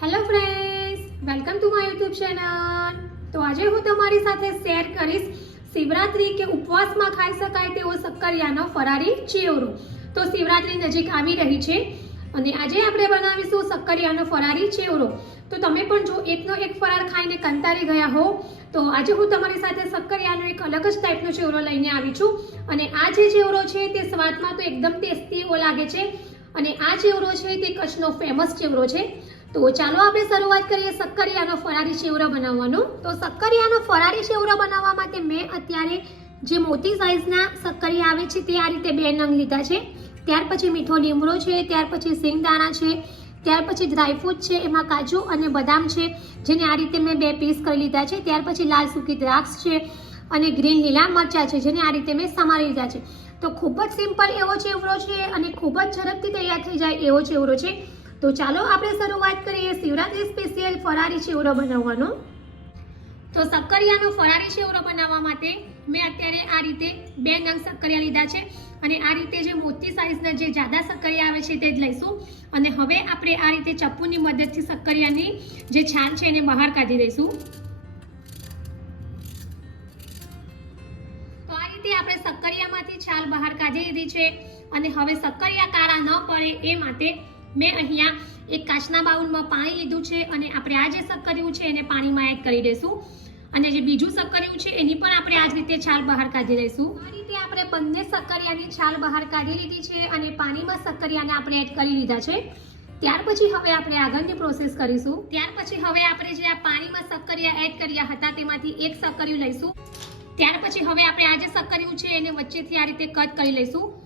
Hello friends, welcome to my YouTube channel. તો આજે હું તમારી સાથે શેર કરીશ શિવરાત્રી કે ઉપવાસમાં ખાઈ શકાય તેવો શક્કરિયાનો ફરારી ચેવડો। તો શિવરાત્રી નજીક આવી રહી છે અને આજે આપણે બનાવીશું શક્કરિયાનો ફરારી ચેવડો। તો તમે પણ જો એકનો એક ફરાર ખાઈને કંટાળી ગયા હો તો આજે હું તમારી સાથે શક્કરિયાનો એક અલગ જ ટાઈપનો ચેવડો લઈને આવી છું અને આ જે ચેવડો છે તે સ્વાદમાં તો એકદમ ટેસ્ટી એવો લાગે છે અને આ ચેવડો છે તે કચ્છનો ફેમસ ચેવડો છે। તો ચાલો આપણે શરૂઆત કરીએ શક્કરિયાનો ફરારી ચેવડો બનાવવાનો। તો શક્કરિયાનો ફરારી ચેવડો બનાવવા માટે મેં અત્યારે જે મોટી સાઈઝના શક્કરિયા આવે છે તે આ રીતે 2 નંગ લીધા છે। ત્યાર પછી મીઠો લીમડો છે, ત્યાર પછી સિંગદાણા છે, ત્યાર પછી ડ્રાયફ્રૂટ છે, એમાં કાજુ અને બદામ છે જેને આ રીતે મેં 2 પીસ કરી લીધા છે। ત્યાર પછી લાલ સૂકી દ્રાક્ષ છે અને ગ્રીન લીલા મરચાં છે જેને આ રીતે મેં સમારી લીધા છે। તો ખૂબ જ સિમ્પલ એવો ચેવડો છે અને ખૂબ જ ઝડપથી તૈયાર થઈ જાય એવો ચેવડો છે। તો ચાલો આપણે શરૂઆત કરીએ શિવરાત્રી સ્પેશિયલ ફરારી ચેવડો બનાવવાનો। તો શક્કરિયાનો ફરારી ચેવડો બનાવવા માટે મેં અત્યારે આ રીતે 2 નંગ શક્કરિયા લીધા છે અને આ રીતે જે મોટી સાઈઝના જે જાડા શક્કરિયા આવે છે તે જ લઈશું અને હવે આપણે આ રીતે ચપ્પુની મદદથી શક્કરિયાની જે છાલ છે એને બહાર કાઢી દઈશું। તો આ રીતે આપણે શક્કરિયામાંથી છાલ બહાર કાઢી લીધી છે અને હવે શક્કરિયા કાળા ન પડે એ માટે મેં અહીંયા એક કાચના બાઉલમાં પાણી લીધું છે અને આપણે આ જે શક્કરિયું છે એને પાણીમાં એડ કરી દઈશું અને જે બીજું શક્કરિયું છે એની પણ આપણે આ જ રીતે છાલ બહાર કાઢી લઈશું। આ રીતે આપણે બંને શક્કરિયાની છાલ બહાર કાઢી લીધી છે અને પાણીમાં શક્કરિયાને આપણે એડ કરી લીધા છે। ત્યાર પછી હવે આપણે આગળની પ્રોસેસ કરીશું। ત્યાર પછી હવે આપણે જે આ પાણીમાં શક્કરિયા એડ કર્યા હતા તેમાંથી એક શક્કરિયું લઈશું। ત્યાર પછી હવે આપણે આ જે શક્કરિયું છે એને વચ્ચેથી આ રીતે કટ કરી લઈશું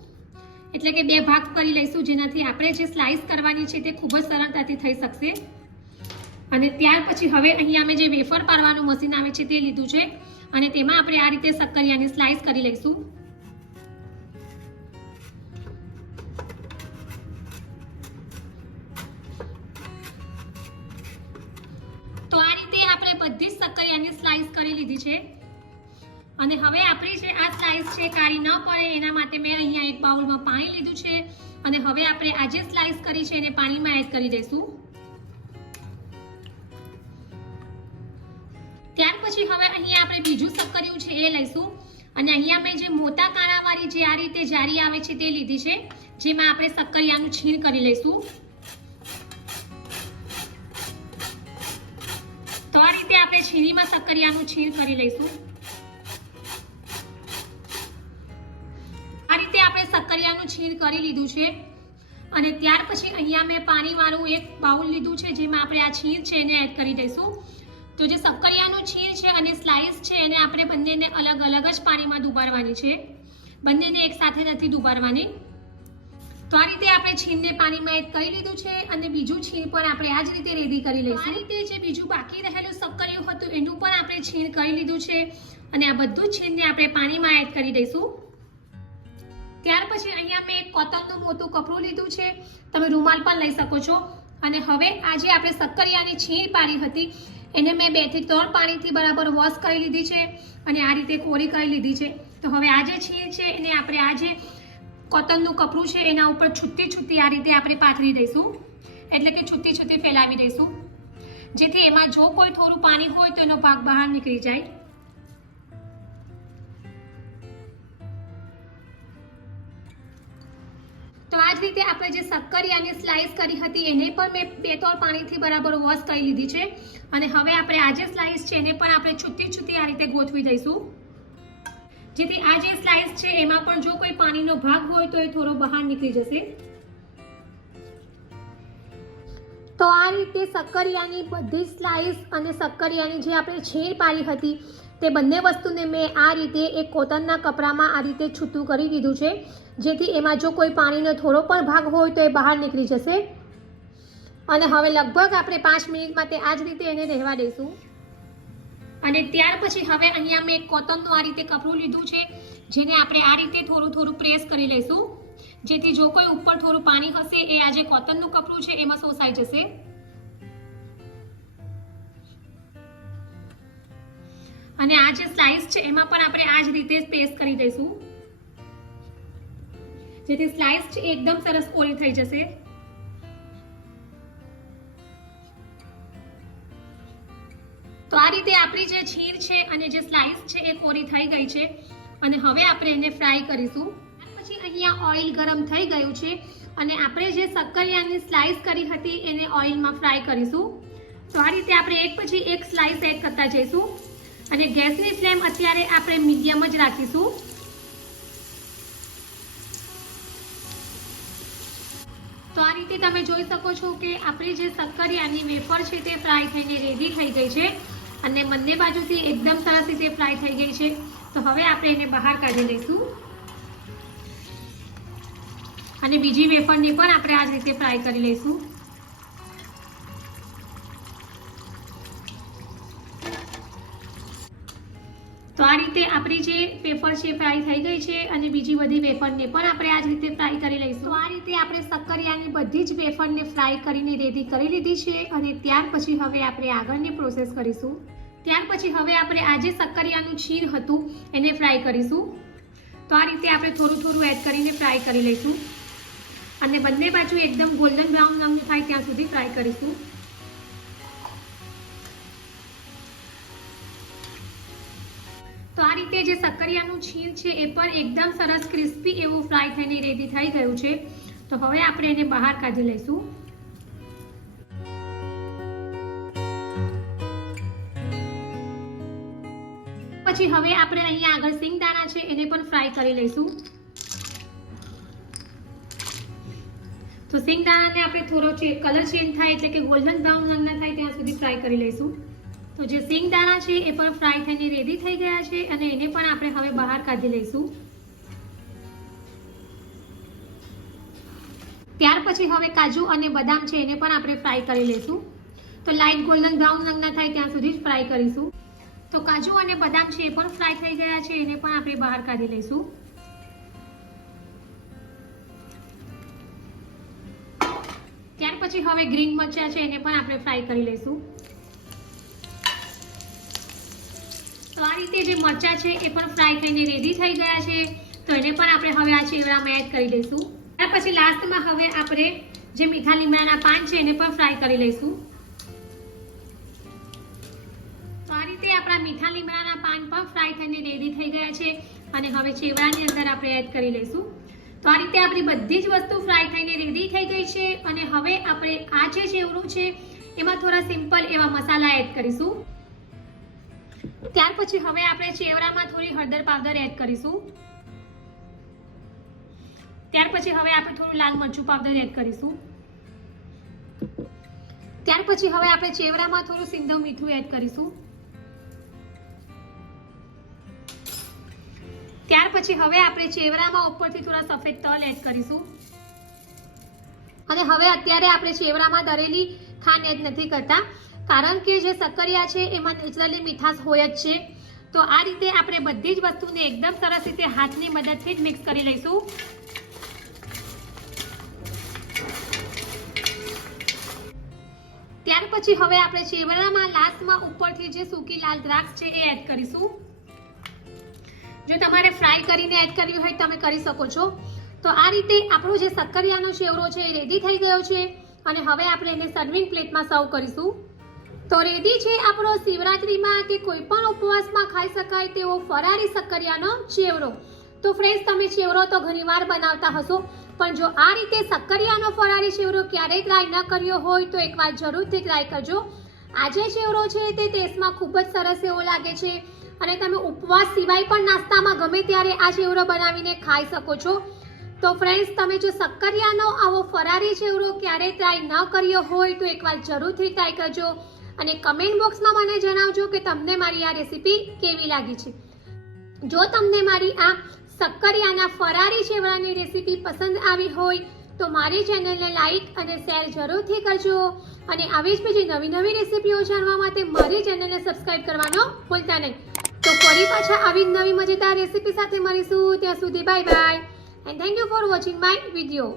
એટલે કે 2 ભાગ કરી લઈશું જેનાથી આપણે જે સ્લાઈસ કરવાની છે તે ખૂબ જ સરળતાથી થઈ શકશે। અને ત્યાર પછી હવે અહીંયા અમે જે વેફર પાડવાનું મશીન આવે છે તે લીધું છે અને તેમાં આપણે આ રીતે શક્કરિયાની સ્લાઈસ કરી લઈશું। તો આ રીતે આપણે બધી જ શક્કરિયાની સ્લાઈસ કરી લીધી છે અને હવે આપણી જે આ સ્લાઈસ છે કાળી ન પડે એના માટે મેં અહીંયા એક બાઉલમાં પાણી લીધું છે અને હવે આપણે આ જે સ્લાઈસ કરી છે એને પાણીમાં એડ કરી દઈશું। ત્યાર પછી હવે અહીંયા આપણે બીજું શક્કરિયું છે એ લઈશું અને અહીંયા મેં જે મોટા કાણાવાળી જે આ રીતે જારી આવે છે તે લીધી છે જેમાં આપણે શક્કરિયાનું છીણ કરી લઈશું। તો આ રીતે આપણે છીણીમાં શક્કરિયાનું છીણ કરી લઈશું। શક્કરિયાનું છીણ કરી લીધું છે અને ત્યાર પછી અહીંયા મેં પાણીવાળું એક બાઉલ લીધું છે જેમાં આપણે આ છીણ છે એને એડ કરી દઈશું। તો જે શક્કરિયાનું છીણ છે અને સ્લાઈસ છે એને આપણે બંનેને અલગ અલગ જ પાણીમાં ડુબાડવાની છે, બંનેને એક સાથે નથી ડુબાડવાની। તો આ રીતે આપણે છીણને પાણીમાં એડ કરી લીધું છે અને બીજું છીણ પણ આપણે આ જ રીતે રેડી કરી લઈશું। આ રીતે જે બીજું બાકી રહેલું શક્કરિયું હતું એનું પણ આપણે છીણ કરી લીધું છે અને આ બધું જ છીણને આપણે પાણીમાં એડ કરી દઈશું। ત્યાર પછી અહીંયા મેં એક કોટનનું મોટું કપડું લીધું છે, તમે રૂમાલ પણ લઈ શકો છો અને હવે આજે આપણે શક્કરિયાની છીણ પાડી હતી એને મેં 2 થી 3 પાણીથી બરાબર વોશ કરી લીધી છે અને આ રીતે કોરી કરી લીધી છે। તો હવે આ જે છીણ છે એને આપણે આ જે કોટનનું કપડું છે એના ઉપર છૂટી છૂટી આ રીતે આપણે પાથરી દઈશું એટલે કે છૂટી છૂટી ફેલાવી દઈશું જેથી એમાં જો કોઈ થોડું પાણી હોય તો એનો ભાગ બહાર નીકળી જાય। તો આ જ રીતે આપણે જે શક્કરિયાની સ્લાઈસ કરી હતી એને પણ મેં 2-3 પાણીથી બરાબર વોશ કરી લીધી છે અને હવે આપણે આ જે સ્લાઈસ છે એને પણ આપણે છૂટી છૂટી આ રીતે ગોઠવી દઈશું જેથી આ જે સ્લાઈસ છે એમાં પણ જો કોઈ પાણીનો ભાગ હોય તો એ થોડો બહાર નીકળી જશે। તો આ રીતે શક્કરિયાની બધી સ્લાઈસ અને શક્કરિયાની જે આપણે છીણ પાડી હતી તે બંને વસ્તુને મેં આ રીતે એક કોટનના કપડામાં આ રીતે છૂટું કરી દીધું છે જેથી એમાં જો કોઈ પાણીનો થોડો પણ ભાગ હોય તો એ બહાર નીકળી જશે અને હવે લગભગ આપણે 5 મિનિટ માટે આ જ રીતે એને રહેવા દઈશું। અને ત્યાર પછી હવે અહીંયા મેં કોટનનું આ રીતે કપડું લીધું છે જેને આપણે આ રીતે થોડું થોડું પ્રેસ કરી લઈશું જેથી જો કોઈ ઉપર થોડું પાણી હશે એ આ જે કોટનનું કપડું છે એમાં શોષાઈ જશે। અને આ જે સ્લાઈસ છે એમાં પણ આપણે આ જ રીતે પેસ્ટ કરી દઈશું જેથી સ્લાઈસ એકદમ સરસ કોરી થઈ જશે। તો આ રીતે આપણી જે છીણ છે અને જે સ્લાઇસ છે એ કોરી થઈ ગઈ છે અને હવે આપણે એને ફ્રાય કરીશું. પછી અહીંયા ઓઇલ ગરમ થઈ ગયું છે અને આપણે જે શક્કરિયાની સ્લાઇસ કરી હતી એને ઓઇલમાં ફ્રાય કરીશું. તો આ રીતે આપણે એક પછી એક સ્લાઇસ એડ કરતા જઈશું અને ગેસની ફ્લેમ અત્યારે આપણે મીડિયમ જ રાખીશું. તો આ રીતે તમે જોઈ શકો છો કે આપણી જે શક્કરિયાની વેફર છે તે ફ્રાય થઈને રેડી થઈ ગઈ છે અને બંને બાજુથી એકદમ સરસ રીતે ફ્રાય થઈ ગઈ છે. તો હવે આપણે એને બહાર કાઢી લઈશું અને બીજી વેફરની પણ આપણે આ જ રીતે ફ્રાય કરી લઈશું. તો આ રીતે આપણી જે વેફર છે ફ્રાય થઈ ગઈ છે અને બીજી બધી વેફરને પણ આપણે આ જ રીતે ફ્રાય કરી લઈશું. તો આ રીતે આપણે શક્કરિયાની બધી જ વેફરને ફ્રાય કરીને રેડી કરી લીધી છે અને ત્યાર પછી હવે આપણે આગળની પ્રોસેસ કરીશું. ત્યાર પછી હવે આપણે આ જે શક્કરિયાનું છીણ હતું એને ફ્રાય કરીશું. તો આ રીતે આપણે થોડું થોડું એડ કરીને ફ્રાય કરી લઈશું અને બંને બાજુ એકદમ ગોલ્ડન બ્રાઉન રંગનું થાય ત્યાં સુધી ફ્રાય કરીશું. તો આ રીતે જે શક્કરિયાનું છીણ છે એ પણ એકદમ સરસ ક્રિસ્પી એવું ફ્રાય થઈને રેડી થઈ ગયું છે. તો હવે આપણે એને બહાર કાઢી લઈશું. પછી હવે આપણે અહીંયા આગળ સિંગદાણા છે એને પણ ફ્રાય કરી લઈશું. તો સિંગદાણાને આપણે થોડો કલર ચેન્જ થાય એટલે કે ગોલ્ડન બ્રાઉન રંગના થાય ત્યાં સુધી ફ્રાય કરી લઈશું. તો જે સિંગદાણા છે એ પણ ફ્રાય થઈને રેડી થઈ ગયા છે અને એને પણ આપણે હવે બહાર કાઢી લઈશું. ત્યાર પછી હવે કાજુ અને બદામ છે એને પણ આપણે ફ્રાય કરી લઈશું. તો લાઇટ ગોલ્ડન બ્રાઉન રંગના થાય ત્યાં સુધી જ ફ્રાય કરીશું. તો કાજુ અને બદામ છે એ પણ ફ્રાય થઈ ગયા છે એને પણ આપણે બહાર કાઢી લઈશું. ત્યાર પછી હવે ગ્રીન મરચા છે એને પણ આપણે ફ્રાય કરી લઈશું. તો આ રીતે જે મરચા છે એ પણ ફ્રાય થઈને રેડી થઈ ગયા છે. તો એને પણ આપણે હવે આ ચેવડામાં એડ કરી દઈશું. ત્યાર પછી લાસ્ટમાં હવે આપણે જે મીઠા લીમડાના પાન છે એને પણ ફ્રાય કરી લઈશું. તો આ રીતે આપણા મીઠા લીમડાના પાન પણ ફ્રાય થઈને રેડી થઈ ગયા છે અને હવે ચેવડાની અંદર આપણે એડ કરી લઈશું. તો આ રીતે આપણી બધી જ વસ્તુ ફ્રાય થઈને રેડી થઈ ગઈ છે અને હવે આપણે આ જે ચેવડું છે એમાં થોડા સિમ્પલ એવા મસાલા એડ કરીશું. ત્યાર પછી હવે આપણે ચેવડામાં થોડી હળદર પાવડર એડ કરીશું. ત્યાર પછી હવે આપણે થોડું લાલ મરચું પાવડર એડ કરીશું. ત્યાર પછી હવે આપણે ચેવડામાં થોડું સિંધવ મીઠું એડ કરીશું. ત્યાર પછી હવે આપણે ચેવડામાં ઉપરથી થોડા સફેદ તલ એડ કરીશું અને હવે અત્યારે આપણે ચેવડામાં દરેલી ખાંડ એડ નથી કરતા કારણ કે જે શક્કરિયા છે એમાં નેચરલી મીઠાશ હોય જ છે. તો આ રીતે આપણે બધી જ વસ્તુને એકદમ સરસ રીતે હાથની મદદથી જ મિક્સ કરી લઈશું. ત્યાર પછી હવે આપણે ચેવડામાં લાસ્ટમાં ઉપરથી જે સૂકી લાલ દ્રાક્ષ છે એ એડ કરીશું. જો તમારે ફ્રાય કરીને એડ કરવી હોય તમે કરી શકો છો. તો આ રીતે આપણો જે શક્કરિયાનો ચેવડો છે એ રેડી થઈ ગયો છે અને હવે આપણે એને સર્વિંગ પ્લેટમાં સર્વ કરીશું. તો રેડી છે આપણો શિવરાત્રીમાં કે કોઈ પણ ઉપવાસમાં ખાઈ શકાય તેવો ફરાળી શક્કરિયાનો ચેવડો. તો ફ્રેન્ડ્સ, તમે ચેવડો તો ઘણીવાર બનાવતા હશો પણ જો આ રીતે શક્કરિયાનો ફરાળી ચેવડો ક્યારેય ટ્રાય ન કર્યો હોય તો એકવાર જરૂરથી ટ્રાય કરજો. આ જે ચેવડો છે તે ટેસ્ટમાં ખૂબ જ સરસ એવો લાગે છે અને તમે ઉપવાસ સિવાય પણ નાસ્તામાં ગમે ત્યારે આ ચેવડો બનાવીને ખાઈ શકો છો. તો ફ્રેન્ડ્સ, તમે જો શક્કરિયાનો આવો ફરાળી ચેવડો ક્યારેય ટ્રાય ન કર્યો હોય તો એકવાર જરૂરથી ટ્રાય કરજો અને કમેન્ટ બોક્સમાં મને જણાવજો કે તમને મારી આ રેસીપી કેવી લાગી છે. જો તમને મારી આ શક્કરિયાના ફરાળી ચેવડાની રેસીપી પસંદ આવી હોય તો મારી ચેનલને લાઈક અને શેર જરૂરથી કરજો અને આવી જ બીજી નવી રેસીપીઓ જાણવા માટે મારી ચેનલને સબસ્ક્રાઇબ કરવાનો ભૂલતા નહીં. તો ફરી પાછા આવી નવી મજેદાર રેસીપી સાથે મળીશું. ત્યાં સુધી bye bye and thank you for watching my video.